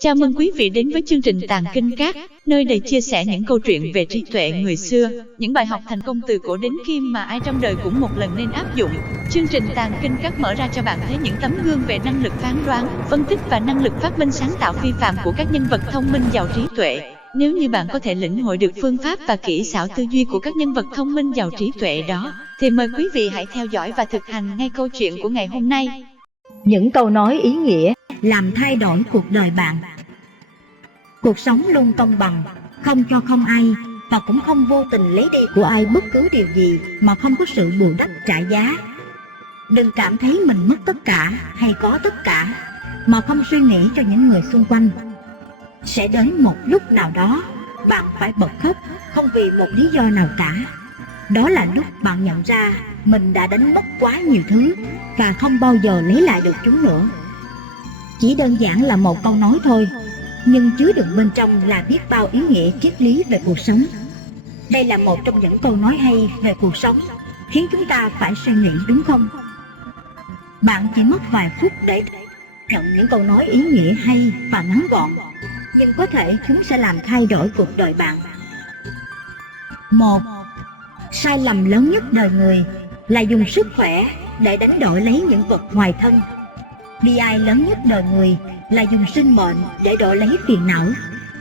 Chào mừng quý vị đến với chương trình Tàng Kinh Các, nơi đây chia sẻ những câu chuyện về trí tuệ người xưa, những bài học thành công từ cổ đến kim mà ai trong đời cũng một lần nên áp dụng. Chương trình Tàng Kinh Các mở ra cho bạn thấy những tấm gương về năng lực phán đoán, phân tích và năng lực phát minh sáng tạo phi phàm của các nhân vật thông minh giàu trí tuệ. Nếu như bạn có thể lĩnh hội được phương pháp và kỹ xảo tư duy của các nhân vật thông minh giàu trí tuệ đó, thì mời quý vị hãy theo dõi và thực hành ngay câu chuyện của ngày hôm nay. Những câu nói ý nghĩa làm thay đổi cuộc đời bạn. Cuộc sống luôn công bằng, không cho không ai và cũng không vô tình lấy đi của ai bất cứ điều gì mà không có sự bù đắp trả giá. Đừng cảm thấy mình mất tất cả hay có tất cả mà không suy nghĩ cho những người xung quanh. Sẽ đến một lúc nào đó bạn phải bật khóc không vì một lý do nào cả. Đó là lúc bạn nhận ra mình đã đánh mất quá nhiều thứ và không bao giờ lấy lại được chúng nữa. Chỉ đơn giản là một câu nói thôi, nhưng chứa đựng bên trong là biết bao ý nghĩa triết lý về cuộc sống. Đây là một trong những câu nói hay về cuộc sống, khiến chúng ta phải suy nghĩ, đúng không? Bạn chỉ mất vài phút để nhận những câu nói ý nghĩa hay và ngắn gọn, nhưng có thể chúng sẽ làm thay đổi cuộc đời bạn. 1. Sai lầm lớn nhất đời người là dùng sức khỏe để đánh đổi lấy những vật ngoài thân. Bi ai lớn nhất đời người là dùng sinh mệnh để đổi lấy phiền não,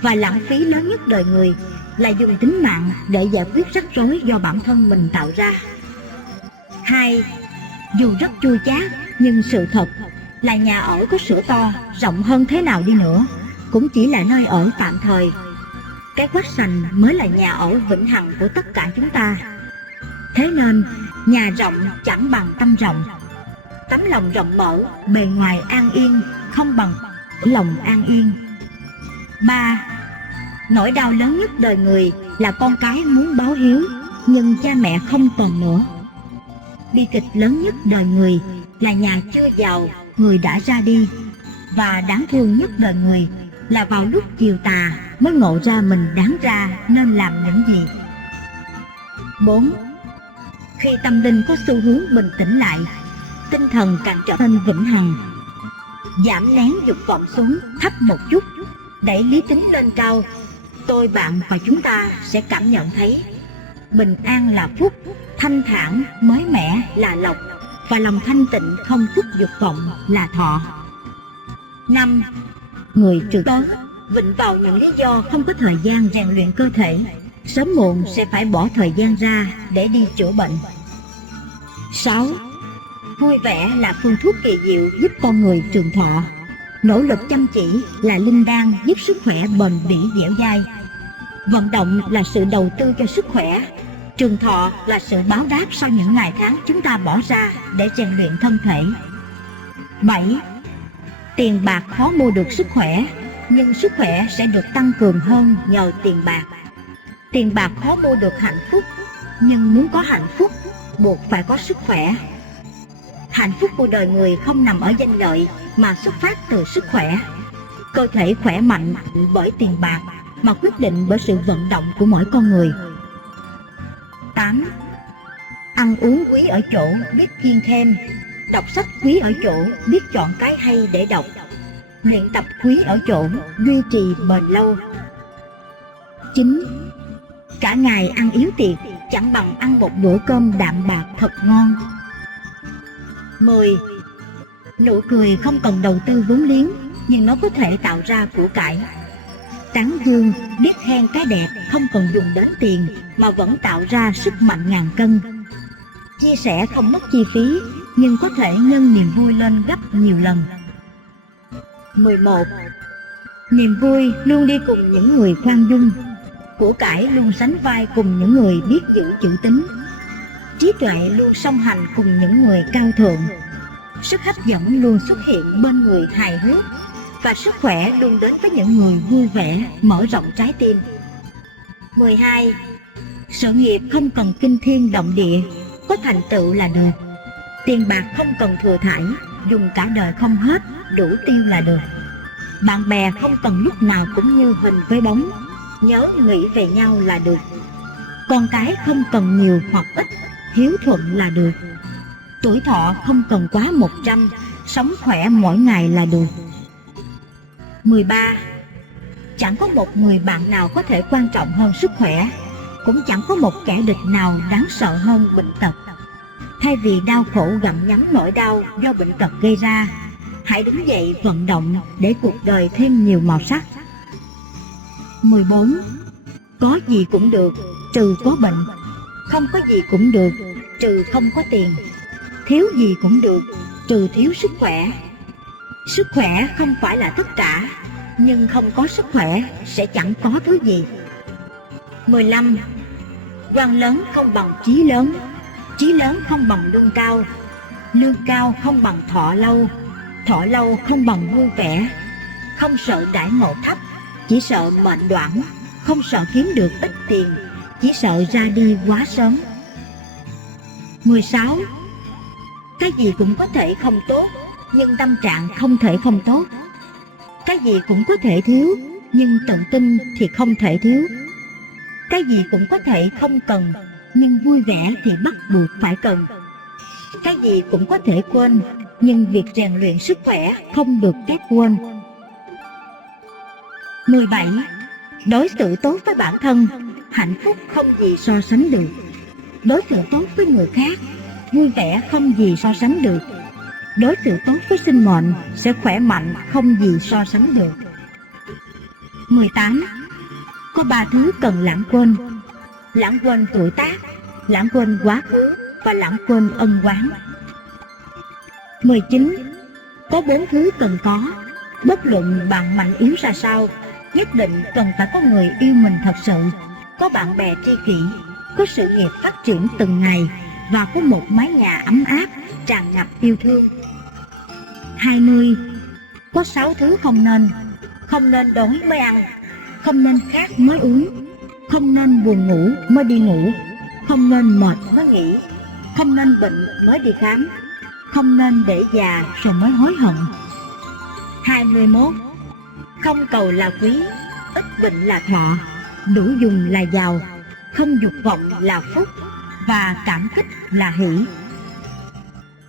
và lãng phí lớn nhất đời người là dùng tính mạng để giải quyết rắc rối do bản thân mình tạo ra. 2. Dù rất chua chát, nhưng sự thật là nhà ở có sữa to, rộng hơn thế nào đi nữa cũng chỉ là nơi ở tạm thời. Cái quách sành mới là nhà ở vĩnh hằng của tất cả chúng ta. Thế nên, nhà rộng chẳng bằng tâm rộng. Tấm lòng rộng mở, bề ngoài an yên, không bằng lòng an yên. 3. Nỗi đau lớn nhất đời người là con cái muốn báo hiếu, nhưng cha mẹ không còn nữa. Bi kịch lớn nhất đời người là nhà chưa giàu, người đã ra đi. Và đáng thương nhất đời người là vào lúc chiều tà mới ngộ ra mình đáng ra nên làm những gì. 4. Khi tâm linh có xu hướng bình tĩnh lại, tinh thần càng trở nên vĩnh hằng. Giảm nén dục vọng xuống thấp một chút, đẩy lý tính lên cao, tôi, bạn và chúng ta sẽ cảm nhận thấy bình an là phúc, thanh thản mới mẻ là lộc, và lòng thanh tịnh không phúc dục vọng là thọ. 5. Người trừ tớ vịnh vào những lý do không có thời gian rèn luyện cơ thể, sớm muộn sẽ phải bỏ thời gian ra để đi chữa bệnh. 6. Vui vẻ là phương thuốc kỳ diệu giúp con người trường thọ. Nỗ lực chăm chỉ là linh đan giúp sức khỏe bền bỉ dẻo dai. Vận động là sự đầu tư cho sức khỏe. Trường thọ là sự báo đáp sau những ngày tháng chúng ta bỏ ra để rèn luyện thân thể. 7. Tiền bạc khó mua được sức khỏe, nhưng sức khỏe sẽ được tăng cường hơn nhờ tiền bạc. Tiền bạc khó mua được hạnh phúc, nhưng muốn có hạnh phúc buộc phải có sức khỏe. Hạnh phúc của đời người không nằm ở danh lợi mà xuất phát từ sức khỏe. Cơ thể khỏe mạnh bởi tiền bạc mà quyết định bởi sự vận động của mỗi con người. 8. Ăn uống quý ở chỗ biết kiêng khem, đọc sách quý ở chỗ biết chọn cái hay để đọc, luyện tập quý ở chỗ duy trì bền lâu. 9. Cả ngày ăn yến tiệc chẳng bằng ăn một bữa cơm đạm bạc thật ngon. 10. Nụ cười không cần đầu tư vốn liếng, nhưng nó có thể tạo ra của cải. Tán dương biết khen cái đẹp không cần dùng đến tiền mà vẫn tạo ra sức mạnh ngàn cân. Chia sẻ không mất chi phí, nhưng có thể nhân niềm vui lên gấp nhiều lần. 11. Niềm vui luôn đi cùng những người khoan dung. Của cải luôn sánh vai cùng những người biết giữ chữ tín. Trí tuệ luôn song hành cùng những người cao thượng. Sức hấp dẫn luôn xuất hiện bên người hài hước, và sức khỏe luôn đến với những người vui vẻ, mở rộng trái tim. 12. Sự nghiệp không cần kinh thiên động địa, có thành tựu là được. Tiền bạc không cần thừa thãi, dùng cả đời không hết, đủ tiêu là được. Bạn bè không cần lúc nào cũng như hình với bóng, nhớ nghĩ về nhau là được. Con cái không cần nhiều hoặc ít, hiếu thuận là được. Tuổi thọ không cần quá 100, sống khỏe mỗi ngày là được. 13. Chẳng có một người bạn nào có thể quan trọng hơn sức khỏe, cũng chẳng có một kẻ địch nào đáng sợ hơn bệnh tật. Thay vì đau khổ gặm nhấm nỗi đau do bệnh tật gây ra, hãy đứng dậy vận động để cuộc đời thêm nhiều màu sắc. 14. Có gì cũng được trừ có bệnh, không có gì cũng được trừ không có tiền, thiếu gì cũng được trừ thiếu sức khỏe. Sức khỏe không phải là tất cả, nhưng không có sức khỏe sẽ chẳng có thứ gì. 15. Quan lớn không bằng chí lớn không bằng lương cao không bằng thọ lâu không bằng vui vẻ. Không sợ đãi ngộ thấp, chỉ sợ mệnh đoạn. Không sợ kiếm được ít tiền, chỉ sợ ra đi quá sớm. 16. Cái gì cũng có thể không tốt, nhưng tâm trạng không thể không tốt. Cái gì cũng có thể thiếu, nhưng tự tin thì không thể thiếu. Cái gì cũng có thể không cần, nhưng vui vẻ thì bắt buộc phải cần. Cái gì cũng có thể quên, nhưng việc rèn luyện sức khỏe không được phép quên. 17. Đối xử tốt với bản thân, hạnh phúc không gì so sánh được. Đối xử tốt với người khác, vui vẻ không gì so sánh được. Đối xử tốt với sinh mệnh sẽ khỏe mạnh không gì so sánh được. 18. Có 3 thứ cần lãng quên: lãng quên tuổi tác, lãng quên quá khứ và lãng quên ân oán. 19. Có 4 thứ cần có: bất luận bạn mạnh yếu ra sao, nhất định cần phải có người yêu mình thật sự, có bạn bè tri kỷ, có sự nghiệp phát triển từng ngày và có một mái nhà ấm áp tràn ngập yêu thương. 20. Có 6 thứ không nên: không nên đói mới ăn, không nên khát mới uống, không nên buồn ngủ mới đi ngủ, không nên mệt mới nghỉ, không nên bệnh mới đi khám, không nên để già rồi mới hối hận. 21. Không cầu là quý, ít bệnh là thọ, đủ dùng là giàu, không dục vọng là phúc, và cảm kích là hỷ.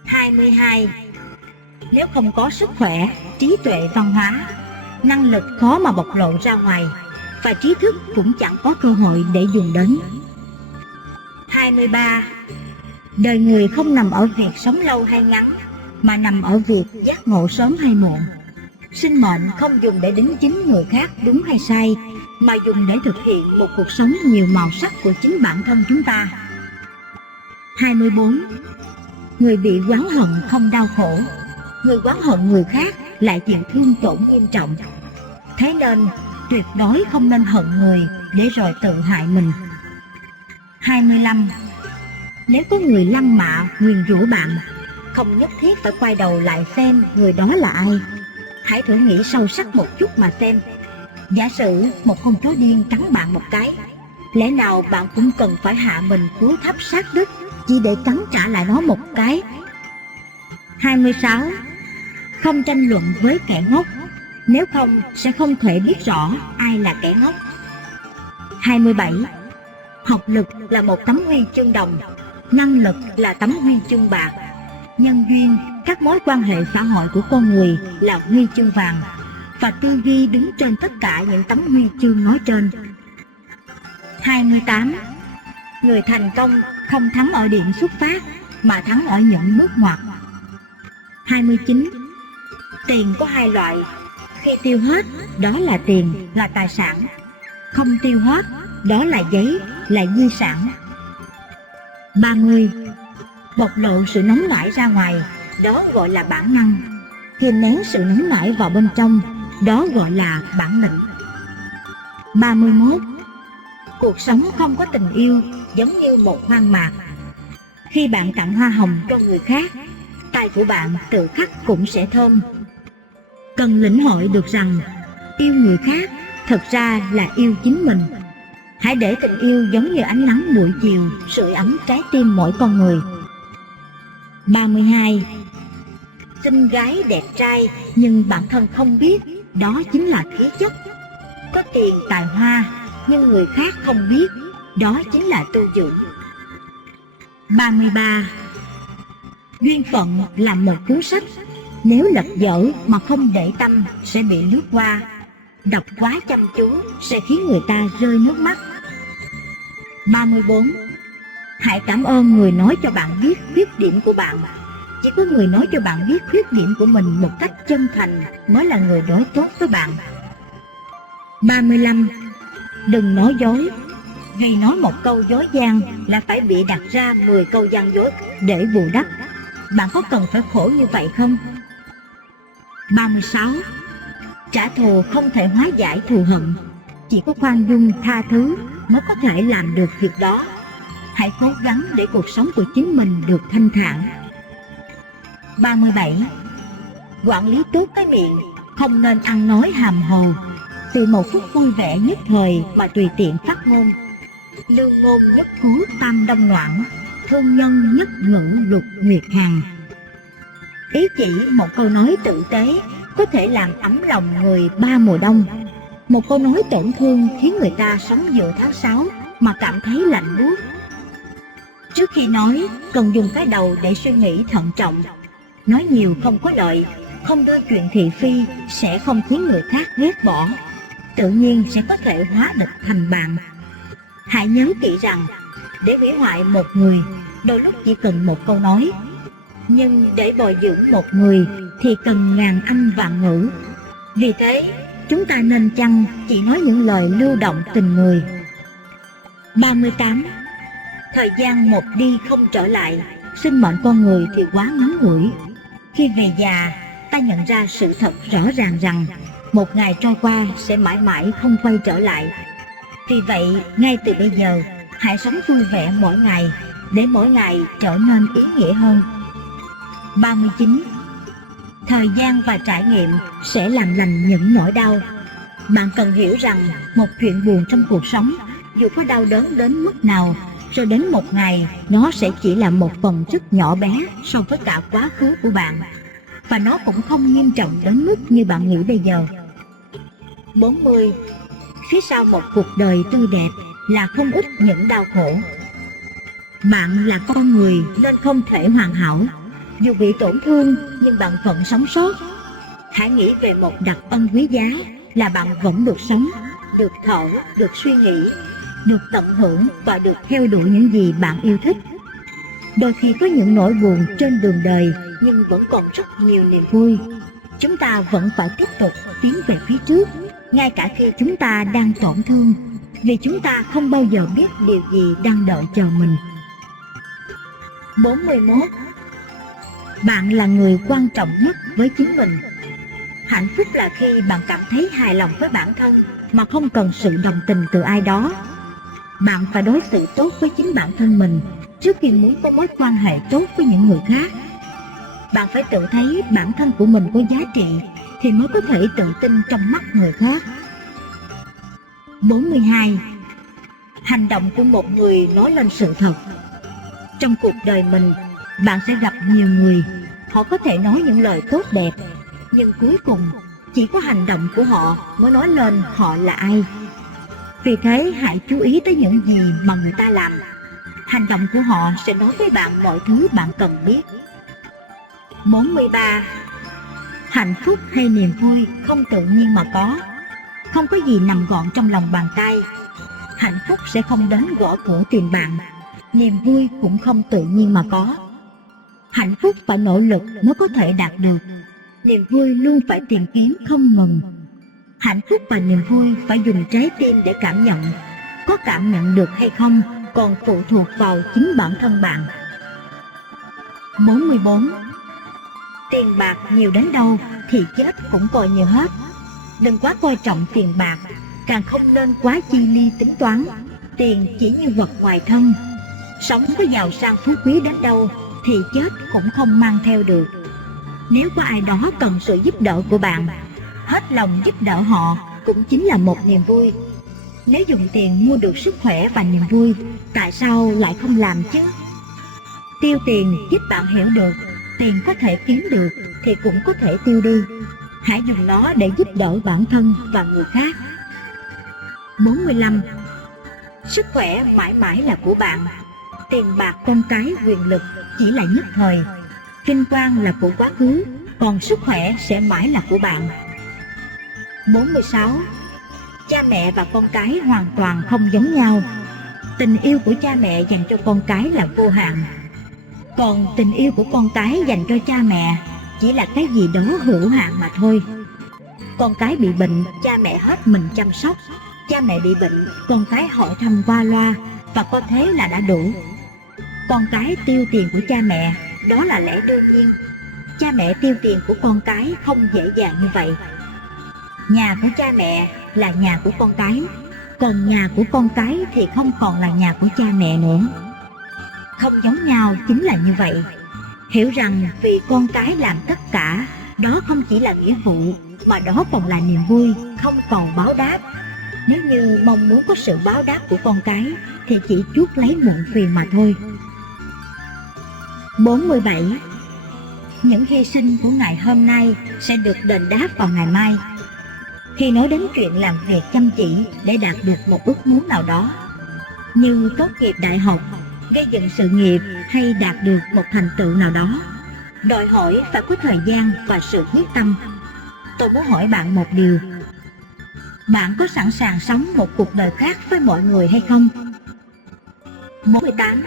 22. Nếu không có sức khỏe, trí tuệ, văn hóa, năng lực khó mà bộc lộ ra ngoài, và trí thức cũng chẳng có cơ hội để dùng đến. 23. Đời người không nằm ở việc sống lâu hay ngắn, mà nằm ở việc giác ngộ sớm hay muộn. Sinh mệnh không dùng để đính chính người khác đúng hay sai, mà dùng để thực hiện một cuộc sống nhiều màu sắc của chính bản thân chúng ta. 24. Người bị oán hận không đau khổ, người oán hận người khác lại chịu thương tổn nghiêm trọng. Thế nên tuyệt đối không nên hận người để rồi tự hại mình. 25. Nếu có người lăng mạ, nguyền rủa bạn, không nhất thiết phải quay đầu lại xem người đó là ai. Hãy thử nghĩ sâu sắc một chút mà xem. Giả sử một con chó điên cắn bạn một cái, lẽ nào bạn cũng cần phải hạ mình cúi thấp sát đất chỉ để cắn trả lại nó một cái? 26. Không tranh luận với kẻ ngốc, nếu không sẽ không thể biết rõ ai là kẻ ngốc. 27. Học lực là một tấm huy chương đồng, năng lực là tấm huy chương bạc, nhân duyên, các mối quan hệ xã hội của con người là huy chương vàng, và tư duy đứng trên tất cả những tấm huy chương nói trên. 28. Người thành công không thắng ở điểm xuất phát, mà thắng ở những bước ngoặt. 29. Tiền có 2 loại: khi tiêu hết, đó là tiền, là tài sản; không tiêu hết, đó là giấy, là di sản. 30. Bộc lộ sự nóng nảy ra ngoài, đó gọi là bản năng; kìm nén sự nóng nảy vào bên trong, đó gọi là bản lĩnh. 31. Cuộc sống không có tình yêu giống như một hoang mạc. Khi bạn tặng hoa hồng cho người khác, tay của bạn tự khắc cũng sẽ thơm. Cần lĩnh hội được rằng yêu người khác thật ra là yêu chính mình. Hãy để tình yêu giống như ánh nắng buổi chiều sưởi ấm trái tim mỗi con người. 32. Xinh gái đẹp trai nhưng bản thân không biết, đó chính là khí chất. Có tiền tài hoa nhưng người khác không biết, đó chính là tu dưỡng. 33. Duyên phận là một cuốn sách, Nếu lật dở mà không để tâm sẽ bị lướt qua. Đọc quá chăm chú sẽ khiến người ta rơi nước mắt. 34. Hãy cảm ơn người nói cho bạn biết khuyết điểm của bạn. Chỉ có người nói cho bạn biết khuyết điểm của mình một cách chân thành mới là người đối tốt với bạn. 35. Đừng nói dối. Vì nói một câu dối gian là phải bị đặt ra 10 câu gian dối để bù đắp. Bạn có cần phải khổ như vậy không? 36. Trả thù không thể hóa giải thù hận. Chỉ có khoan dung tha thứ mới có thể làm được việc đó. Hãy cố gắng để cuộc sống của chính mình được thanh thản. 37. Quản lý tốt cái miệng, không nên ăn nói hàm hồ. Từ một phút vui vẻ nhất thời mà tùy tiện phát ngôn. Lương ngôn nhất cú tam đông noãn, thương nhân nhất ngữ lục nguyệt hàn. Ý chỉ một câu nói tử tế có thể làm ấm lòng người 3 mùa đông. Một câu nói tổn thương khiến người ta sống giữa tháng 6 mà cảm thấy lạnh buốt. Trước khi nói, cần dùng cái đầu để suy nghĩ thận trọng. Nói nhiều không có lợi, không đưa chuyện thị phi sẽ không khiến người khác ghét bỏ, tự nhiên sẽ có thể hóa địch thành bạn. Hãy nhớ kỹ rằng, để hủy hoại một người, đôi lúc chỉ cần một câu nói. Nhưng để bồi dưỡng một người thì cần ngàn âm vạn ngữ. Vì thế, chúng ta nên chăng chỉ nói những lời lưu động tình người. 38. Thời gian một đi không trở lại, sinh mệnh con người thì quá ngắn ngủi. Khi về già, ta nhận ra sự thật rõ ràng rằng một ngày trôi qua sẽ mãi mãi không quay trở lại. Vì vậy, ngay từ bây giờ, hãy sống vui vẻ mỗi ngày, để mỗi ngày trở nên ý nghĩa hơn. 39. Thời gian và trải nghiệm sẽ làm lành những nỗi đau. Bạn cần hiểu rằng một chuyện buồn trong cuộc sống, dù có đau đớn đến mức nào, rồi đến một ngày nó sẽ chỉ là một phần rất nhỏ bé so với cả quá khứ của bạn. Và nó cũng không nghiêm trọng đến mức như bạn nghĩ bây giờ. 40. Phía sau một cuộc đời tươi đẹp là không ít những đau khổ. Bạn là con người nên không thể hoàn hảo. Dù bị tổn thương nhưng bạn vẫn sống sót. Hãy nghĩ về một đặc ân quý giá là bạn vẫn được sống, được thở, được suy nghĩ, được tận hưởng và được theo đuổi những gì bạn yêu thích. Đôi khi có những nỗi buồn trên đường đời nhưng vẫn còn rất nhiều niềm vui. Chúng ta vẫn phải tiếp tục tiến về phía trước, ngay cả khi chúng ta đang tổn thương, vì chúng ta không bao giờ biết điều gì đang đợi chờ mình. 41. Bạn là người quan trọng nhất với chính mình. Hạnh phúc là khi bạn cảm thấy hài lòng với bản thân mà không cần sự đồng tình từ ai đó. Bạn phải đối xử tốt với chính bản thân mình trước khi muốn có mối quan hệ tốt với những người khác. Bạn phải tự thấy bản thân của mình có giá trị thì mới có thể tự tin trong mắt người khác. 42. Hành động của một người nói lên sự thật. Trong cuộc đời mình, bạn sẽ gặp nhiều người. Họ có thể nói những lời tốt đẹp, nhưng cuối cùng chỉ có hành động của họ mới nói lên họ là ai. Vì thế hãy chú ý tới những gì mà người ta làm. Hành động của họ sẽ nói với bạn mọi thứ bạn cần biết. 43. Hạnh phúc hay niềm vui không tự nhiên mà có. Không có gì nằm gọn trong lòng bàn tay. Hạnh phúc sẽ không đến gõ cửa tìm bạn. Niềm vui cũng không tự nhiên mà có. Hạnh phúc phải nỗ lực mới có thể đạt được. Niềm vui luôn phải tìm kiếm không ngừng. Hạnh phúc và niềm vui phải dùng trái tim để cảm nhận. Có cảm nhận được hay không còn phụ thuộc vào chính bản thân bạn. 44. Tiền bạc nhiều đến đâu thì chết cũng coi như hết. Đừng quá coi trọng tiền bạc, càng không nên quá chi ly tính toán. Tiền chỉ như vật ngoài thân. Sống có giàu sang phú quý đến đâu thì chết cũng không mang theo được. Nếu có ai đó cần sự giúp đỡ của bạn, hết lòng giúp đỡ họ cũng chính là một niềm vui. Nếu dùng tiền mua được sức khỏe và niềm vui, tại sao lại không làm chứ? Tiêu tiền giúp bạn hiểu được tiền có thể kiếm được thì cũng có thể tiêu đi. Hãy dùng nó để giúp đỡ bản thân và người khác. 45. Sức khỏe mãi mãi là của bạn. Tiền bạc, con cái, quyền lực chỉ là nhất thời. Vinh quang là của quá khứ. còn sức khỏe sẽ mãi là của bạn. 46. Cha mẹ và con cái hoàn toàn không giống nhau. Tình yêu của cha mẹ dành cho con cái là vô hạn, còn tình yêu của con cái dành cho cha mẹ chỉ là cái gì đó hữu hạn mà thôi. Con cái bị bệnh, cha mẹ hết mình chăm sóc. Cha mẹ bị bệnh, con cái hỏi thăm qua loa, và có thế là đã đủ. Con cái tiêu tiền của cha mẹ, đó là lẽ đương nhiên. Cha mẹ tiêu tiền của con cái không dễ dàng như vậy. Nhà của cha mẹ là nhà của con cái, còn nhà của con cái thì không còn là nhà của cha mẹ nữa. Không giống nhau chính là như vậy. Hiểu rằng vì con cái làm tất cả, đó không chỉ là nghĩa vụ, mà đó còn là niềm vui, không cầu báo đáp. Nếu như mong muốn có sự báo đáp của con cái thì chỉ chuốc lấy muộn phiền mà thôi. 47. Những hy sinh của ngày hôm nay sẽ được đền đáp vào ngày mai. Khi nói đến chuyện làm việc chăm chỉ để đạt được một ước muốn nào đó, như tốt nghiệp đại học, gây dựng sự nghiệp hay đạt được một thành tựu nào đó, đòi hỏi phải có thời gian và sự quyết tâm. Tôi muốn hỏi bạn một điều: bạn có sẵn sàng sống một cuộc đời khác với mọi người hay không? 48.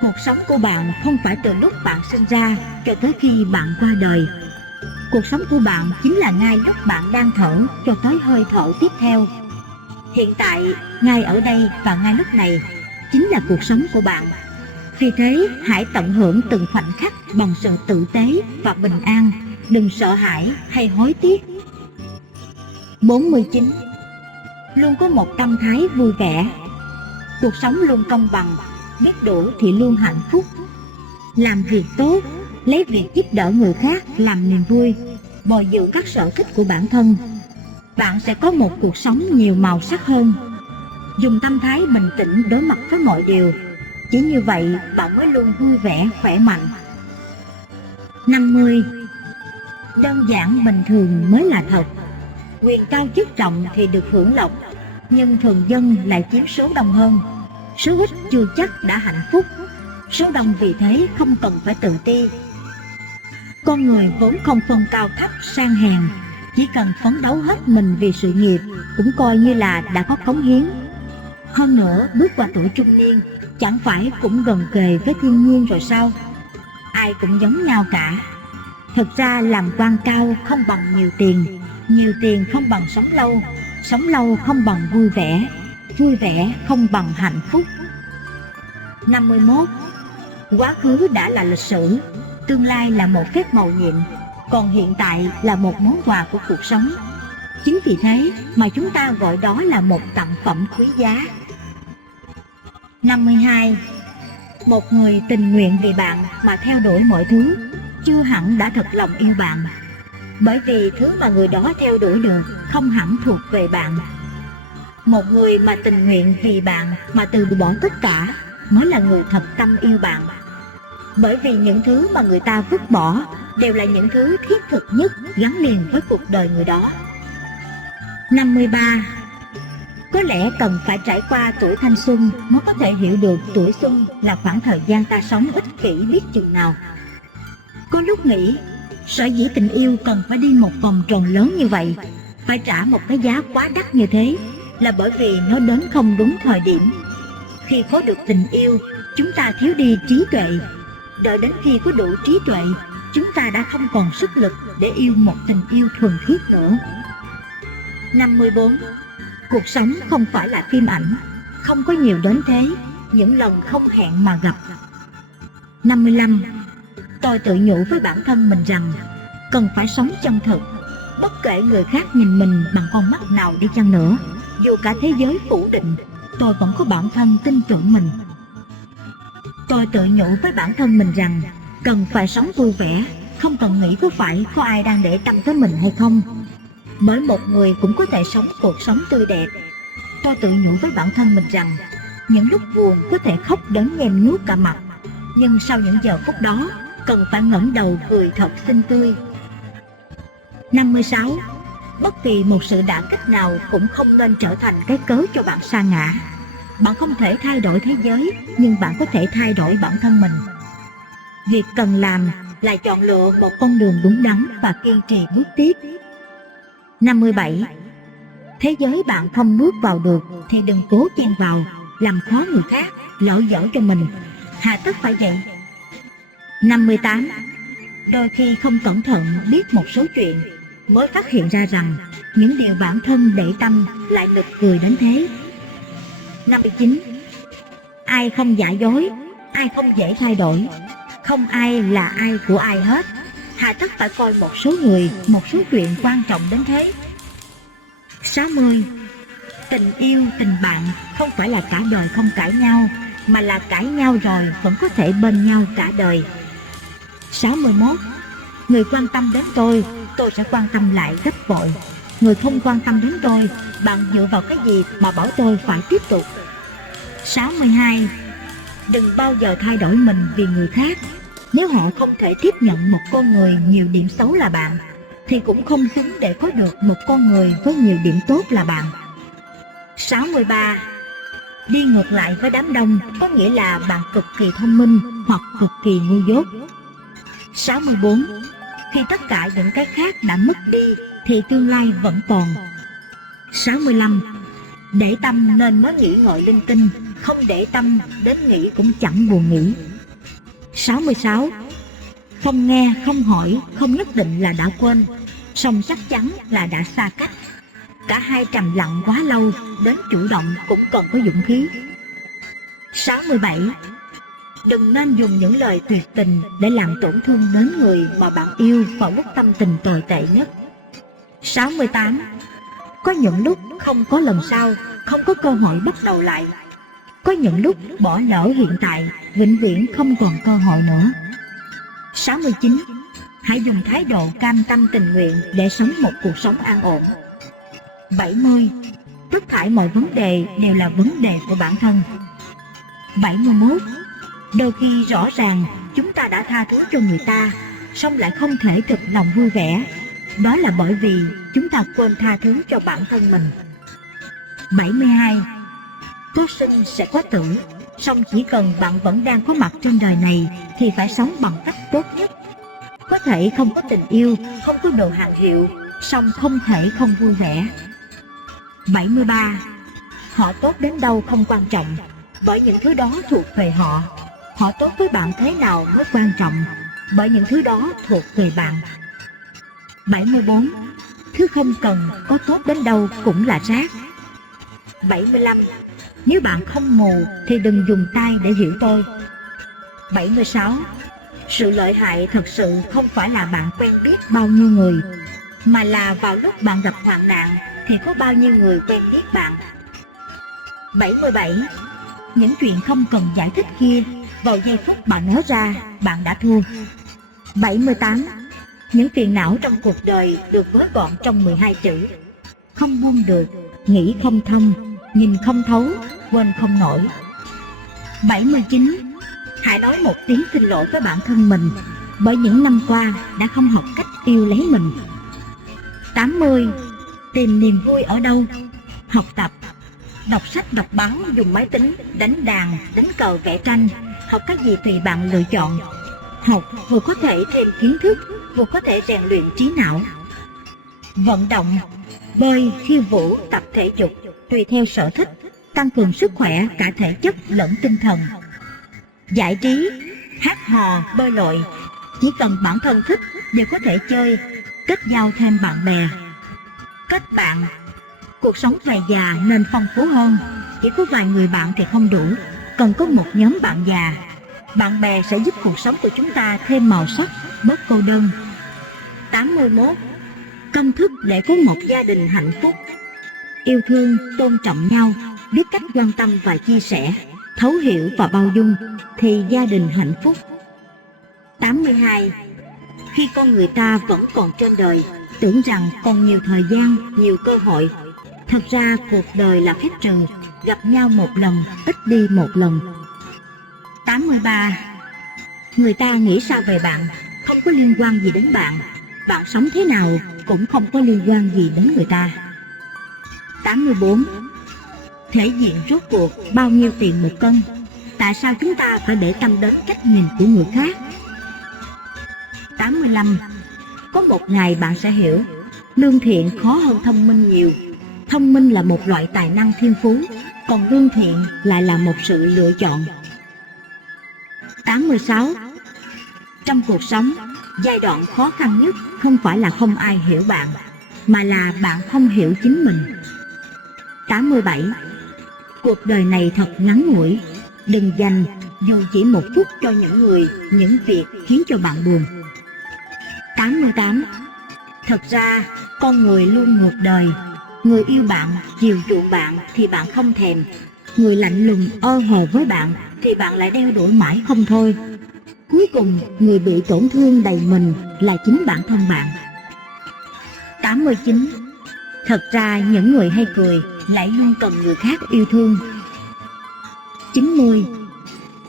Cuộc sống của bạn không phải từ lúc bạn sinh ra cho tới khi bạn qua đời. Cuộc sống của bạn chính là ngay lúc bạn đang thở cho tới hơi thở tiếp theo. Hiện tại, ngay ở đây và ngay lúc này chính là cuộc sống của bạn. Vì thế, hãy tận hưởng từng khoảnh khắc bằng sự tử tế và bình an, đừng sợ hãi hay hối tiếc. 49. Luôn có một tâm thái vui vẻ. Cuộc sống luôn công bằng, biết đủ thì luôn hạnh phúc. Làm việc tốt, lấy việc giúp đỡ người khác làm niềm vui, bồi dưỡng các sở thích của bản thân. Bạn sẽ có một cuộc sống nhiều màu sắc hơn. Dùng tâm thái bình tĩnh đối mặt với mọi điều. Chỉ như vậy bạn mới luôn vui vẻ, khỏe mạnh. 50. Đơn giản bình thường mới là thật. Quyền cao chức trọng thì được hưởng lộc, nhưng thường dân lại chiếm số đông hơn. Số ít chưa chắc đã hạnh phúc, số đông vì thế không cần phải tự ti. Con người vốn không phân cao thấp sang hèn, chỉ cần phấn đấu hết mình vì sự nghiệp cũng coi như là đã có cống hiến. Hơn nữa, bước qua tuổi trung niên chẳng phải cũng gần kề với thiên nhiên rồi sao? Ai cũng giống nhau cả. Thực ra làm quan cao không bằng nhiều tiền không bằng sống lâu không bằng vui vẻ không bằng hạnh phúc. 51. Quá khứ đã là lịch sử, tương lai là một phép mầu nhiệm, còn hiện tại là một món quà của cuộc sống. Chính vì thế mà chúng ta gọi đó là một tặng phẩm quý giá. 52. Một người tình nguyện vì bạn mà theo đuổi mọi thứ chưa hẳn đã thật lòng yêu bạn, bởi vì thứ mà người đó theo đuổi được không hẳn thuộc về bạn. Một người mà tình nguyện vì bạn mà từ bỏ tất cả mới là người thật tâm yêu bạn, bởi vì những thứ mà người ta vứt bỏ đều là những thứ thiết thực nhất gắn liền với cuộc đời người đó. 53. Có lẽ cần phải trải qua tuổi thanh xuân mới có thể hiểu được tuổi xuân là khoảng thời gian ta sống ích kỷ biết chừng nào. Có lúc nghĩ sở dĩ tình yêu cần phải đi một vòng tròn lớn như vậy, phải trả một cái giá quá đắt như thế, là bởi vì nó đến không đúng thời điểm. Khi có được tình yêu, chúng ta thiếu đi trí tuệ. Đợi đến khi có đủ trí tuệ, chúng ta đã không còn sức lực để yêu một tình yêu thuần khiết nữa. 54. Cuộc sống không phải là phim ảnh, không có nhiều đến thế, những lần không hẹn mà gặp. 55. Tôi tự nhủ với bản thân mình rằng cần phải sống chân thực, bất kể người khác nhìn mình bằng con mắt nào đi chăng nữa. Dù cả thế giới phủ định, tôi vẫn có bản thân tin tưởng mình. Tôi tự nhủ với bản thân mình rằng cần phải sống vui vẻ, không cần nghĩ có ai đang để tâm tới mình hay không. Bởi một người cũng có thể sống cuộc sống tươi đẹp. Tôi tự nhủ với bản thân mình rằng những lúc buồn có thể khóc đến nhem nhuốc cả mặt, nhưng sau những giờ phút đó cần phải ngẩng đầu cười thật xinh tươi. 56. Bất kỳ một sự đả kích nào cũng không nên trở thành cái cớ cho bạn sa ngã. Bạn không thể thay đổi thế giới, nhưng bạn có thể thay đổi bản thân mình. Việc cần làm là chọn lựa một con đường đúng đắn và kiên trì bước tiếp. 57. Thế giới bạn không bước vào được thì đừng cố chen vào, làm khó người khác, lỡ dở cho mình, hà tất phải vậy. 58. Đôi khi không cẩn thận biết một số chuyện mới phát hiện ra rằng những điều bản thân để tâm lại nực cười đến thế. 59. Ai không giả dối, ai không dễ thay đổi, không ai là ai của ai hết, hà tất phải coi một số người, một số chuyện quan trọng đến thế. 60. Tình yêu, tình bạn không phải là cả đời không cãi nhau, mà là cãi nhau rồi vẫn có thể bên nhau cả đời. 61. Người quan tâm đến tôi sẽ quan tâm lại gấp bội. Người không quan tâm đến tôi, bạn dựa vào cái gì mà bảo tôi phải tiếp tục? 62. Đừng bao giờ thay đổi mình vì người khác. Nếu họ không thể tiếp nhận một con người nhiều điểm xấu là bạn, thì cũng không xứng để có được một con người với nhiều điểm tốt là bạn. 63. Đi ngược lại với đám đông có nghĩa là bạn cực kỳ thông minh hoặc cực kỳ ngu dốt. 64. Khi tất cả những cái khác đã mất đi thì tương lai vẫn còn. 65. Để tâm nên mới nghĩ ngợi linh tinh, không để tâm đến nghĩ cũng chẳng buồn nghĩ. 66. Không nghe, không hỏi, không nhất định là đã quên, song chắc chắn là đã xa cách. Cả hai trầm lặng quá lâu, đến chủ động cũng cần có dũng khí. 67. Đừng nên dùng những lời tuyệt tình để làm tổn thương đến người mà bạn yêu vào lúc tâm tình tồi tệ nhất. 68. Có những lúc không có lần sau, không có cơ hội bắt đầu lại. Có những lúc bỏ lỡ hiện tại, vĩnh viễn không còn cơ hội nữa. 69. Hãy dùng thái độ cam tâm tình nguyện để sống một cuộc sống an ổn. 70. Tất thảy mọi vấn đề đều là vấn đề của bản thân. 71. Đôi khi rõ ràng chúng ta đã tha thứ cho người ta, song lại không thể thực lòng vui vẻ. Đó là bởi vì chúng ta quên tha thứ cho bản thân mình. 72. Có sinh sẽ có tử, song chỉ cần bạn vẫn đang có mặt trên đời này thì phải sống bằng cách tốt nhất. Có thể không có tình yêu, không có đồ hàng hiệu, song không thể không vui vẻ. 73. Họ tốt đến đâu không quan trọng, bởi những thứ đó thuộc về họ. Họ tốt với bạn thế nào mới quan trọng, bởi những thứ đó thuộc về bạn. 74. Thứ không cần có tốt đến đâu cũng là rác. 75. Nếu bạn không mù thì đừng dùng tai để hiểu tôi. 76. Sự lợi hại thật sự không phải là bạn quen biết bao nhiêu người, mà là vào lúc bạn gặp hoạn nạn thì có bao nhiêu người quen biết bạn. 77. Những chuyện không cần giải thích kia, vào giây phút bạn nói ra, bạn đã thua. 78. Những phiền não trong cuộc đời được gói gọn trong 12 chữ: không buông được, nghĩ không thông, nhìn không thấu, quên không nổi. 79. Hãy nói một tiếng xin lỗi với bản thân mình, bởi những năm qua đã không học cách yêu lấy mình. 80. Tìm niềm vui ở đâu? Học tập, đọc sách, đọc báo, dùng máy tính, đánh đàn, đánh cờ, vẽ tranh. Học cái gì tùy bạn lựa chọn. Học vừa có thể thêm kiến thức, vừa có thể rèn luyện trí não. Vận động, bơi, khiêu vũ, tập thể dục, tùy theo sở thích, tăng cường sức khỏe cả thể chất lẫn tinh thần. Giải trí, hát hò, bơi lội, chỉ cần bản thân thích đều có thể chơi, kết giao thêm bạn bè. Kết bạn, cuộc sống thời già nên phong phú hơn, chỉ có vài người bạn thì không đủ, cần có một nhóm bạn già. Bạn bè sẽ giúp cuộc sống của chúng ta thêm màu sắc, bớt cô đơn. 81. Công thức để có một gia đình hạnh phúc: yêu thương, tôn trọng nhau, biết cách quan tâm và chia sẻ, thấu hiểu và bao dung thì gia đình hạnh phúc. 82. Khi con người ta vẫn còn trên đời, tưởng rằng còn nhiều thời gian, nhiều cơ hội. Thật ra cuộc đời là phép trừ, gặp nhau một lần, ít đi một lần. 83. Người ta nghĩ sao về bạn không có liên quan gì đến bạn. Bạn sống thế nào cũng không có liên quan gì đến người ta. 84. Thể diện rốt cuộc bao nhiêu tiền một cân? Tại sao chúng ta phải để tâm đến cách nhìn của người khác? 85. Có một ngày bạn sẽ hiểu, lương thiện khó hơn thông minh nhiều. Thông minh là một loại tài năng thiên phú, còn lương thiện lại là một sự lựa chọn. 86. Trong cuộc sống, giai đoạn khó khăn nhất không phải là không ai hiểu bạn, mà là bạn không hiểu chính mình. 87. Cuộc đời này thật ngắn ngủi, đừng dành dù chỉ một phút cho những người, những việc khiến cho bạn buồn. 88. Thật ra, con người luôn ngược đời. Người yêu bạn, chiều chuộng bạn thì bạn không thèm. Người lạnh lùng ơ hờ với bạn thì bạn lại đeo đuổi mãi không thôi. Cuối cùng, người bị tổn thương đầy mình là chính bản thân bạn. 89. Thật ra những người hay cười lại luôn cần người khác yêu thương. 90.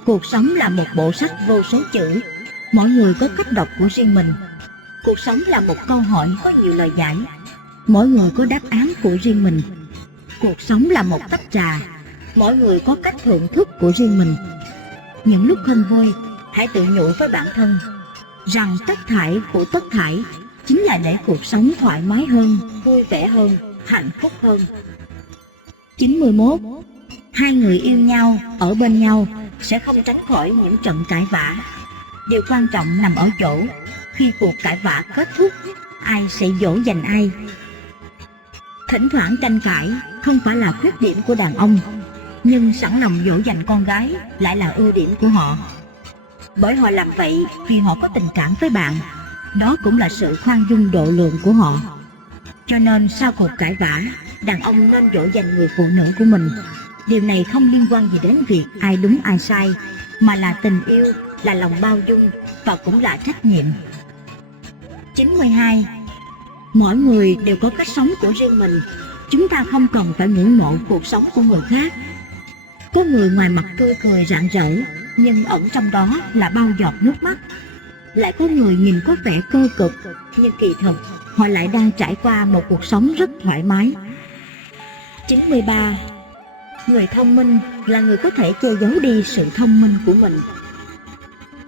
Cuộc sống là một bộ sách vô số chữ, mỗi người có cách đọc của riêng mình. Cuộc sống là một câu hỏi có nhiều lời giải, mỗi người có đáp án của riêng mình. Cuộc sống là một tách trà, mỗi người có cách thưởng thức của riêng mình. Những lúc không vui, hãy tự nhủ với bản thân rằng tất thảy của tất thảy chính là để cuộc sống thoải mái hơn, vui vẻ hơn, hạnh phúc hơn. 91. Hai người yêu nhau, ở bên nhau sẽ không tránh khỏi những trận cãi vã. Điều quan trọng nằm ở chỗ, khi cuộc cãi vã kết thúc, ai sẽ dỗ dành ai. Thỉnh thoảng tranh cãi không phải là khuyết điểm của đàn ông, nhưng sẵn lòng dỗ dành con gái lại là ưu điểm của họ. Bởi họ làm vậy vì họ có tình cảm với bạn, đó cũng là sự khoan dung độ lượng của họ. Cho nên sau cuộc cãi vã, đàn ông nên dỗ dành người phụ nữ của mình. Điều này không liên quan gì đến việc ai đúng ai sai, mà là tình yêu, là lòng bao dung và cũng là trách nhiệm. 92. Mỗi người đều có cách sống của riêng mình, chúng ta không cần phải ngưỡng mộ cuộc sống của người khác. Có người ngoài mặt tươi cười rạng rỡ, nhưng ẩn trong đó là bao giọt nước mắt. Lại có người nhìn có vẻ cơ cực, nhưng kỳ thực họ lại đang trải qua một cuộc sống rất thoải mái. 93. Người thông minh là người có thể che giấu đi sự thông minh của mình.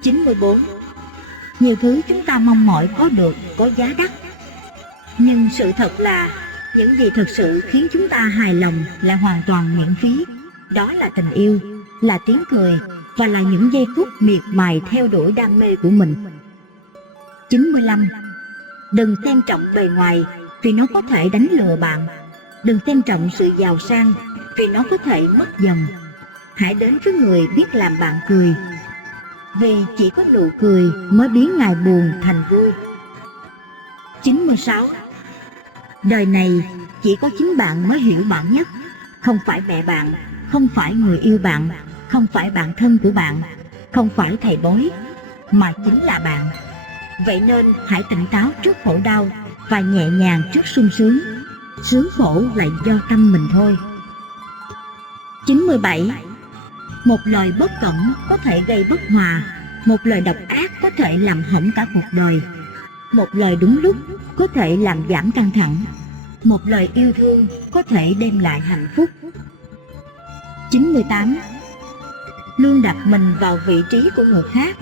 94. Nhiều thứ chúng ta mong mỏi có được có giá đắt, nhưng sự thật là những gì thực sự khiến chúng ta hài lòng là hoàn toàn miễn phí. Đó là tình yêu, là tiếng cười và là những giây phút miệt mài theo đuổi đam mê của mình. 95. Đừng xem trọng bề ngoài vì nó có thể đánh lừa bạn. Đừng xem trọng sự giàu sang vì nó có thể mất dần. Hãy đến với người biết làm bạn cười, vì chỉ có nụ cười mới biến ngày buồn thành vui. 96. Đời này chỉ có chính bạn mới hiểu bạn nhất. Không phải mẹ bạn, không phải người yêu bạn, không phải bạn thân của bạn, không phải thầy bói, mà chính là bạn. Vậy nên hãy tỉnh táo trước khổ đau và nhẹ nhàng trước sung sướng. Sướng khổ là do tâm mình thôi. 97. Một lời bất cẩn có thể gây bất hòa, một lời độc ác có thể làm hỏng cả cuộc đời. Một lời đúng lúc có thể làm giảm căng thẳng, một lời yêu thương có thể đem lại hạnh phúc. 98. Luôn đặt mình vào vị trí của người khác.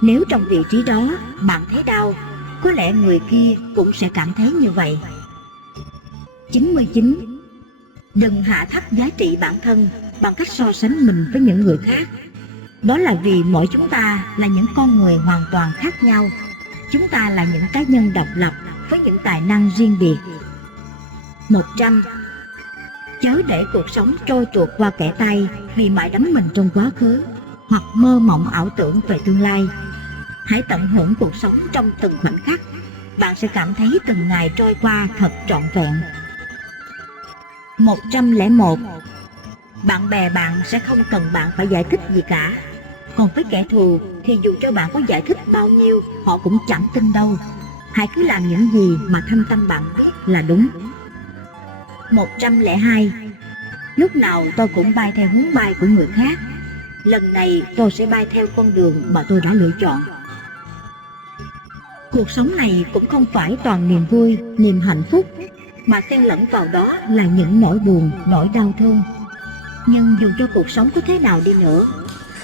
Nếu trong vị trí đó bạn thấy đau, có lẽ người kia cũng sẽ cảm thấy như vậy. 99. Đừng hạ thấp giá trị bản thân bằng cách so sánh mình với những người khác. Đó là vì mỗi chúng ta là những con người hoàn toàn khác nhau. Chúng ta là những cá nhân độc lập với những tài năng riêng biệt. 100. Chớ để cuộc sống trôi tuột qua kẻ tay vì mãi đắm mình trong quá khứ hoặc mơ mộng ảo tưởng về tương lai. Hãy tận hưởng cuộc sống trong từng khoảnh khắc. Bạn sẽ cảm thấy từng ngày trôi qua thật trọn vẹn. 101. Bạn bè bạn sẽ không cần bạn phải giải thích gì cả. Còn với kẻ thù thì dù cho bạn có giải thích bao nhiêu, họ cũng chẳng tin đâu. Hãy cứ làm những gì mà thâm tâm bạn biết là đúng. 102. Lúc nào tôi cũng bay theo hướng bay của người khác. Lần này tôi sẽ bay theo con đường mà tôi đã lựa chọn. Cuộc sống này cũng không phải toàn niềm vui, niềm hạnh phúc, mà xen lẫn vào đó là những nỗi buồn, nỗi đau thương. Nhưng dù cho cuộc sống có thế nào đi nữa,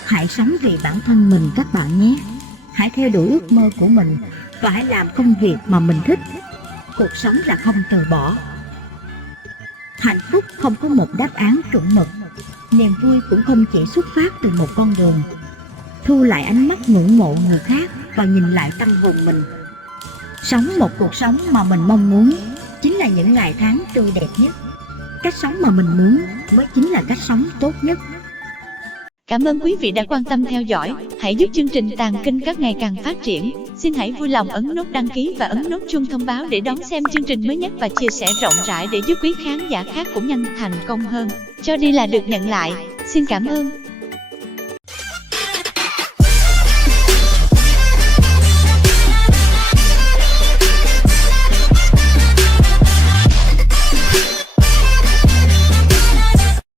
hãy sống vì bản thân mình các bạn nhé. Hãy theo đuổi ước mơ của mình, và hãy làm công việc mà mình thích. Cuộc sống là không từ bỏ. Hạnh phúc không có một đáp án chuẩn mực. Niềm vui cũng không chỉ xuất phát từ một con đường. Thu lại ánh mắt ngưỡng mộ người khác và nhìn lại tâm hồn mình. Sống một cuộc sống mà mình mong muốn chính là những ngày tháng tươi đẹp nhất. Cách sống mà mình muốn mới chính là cách sống tốt nhất. Cảm ơn quý vị đã quan tâm theo dõi. Hãy giúp chương trình Tàng Kinh Các ngày càng phát triển. Xin hãy vui lòng ấn nút đăng ký và ấn nút chuông thông báo để đón xem chương trình mới nhất và chia sẻ rộng rãi để giúp quý khán giả khác cũng nhanh thành công hơn. Cho đi là được nhận lại. Xin cảm ơn.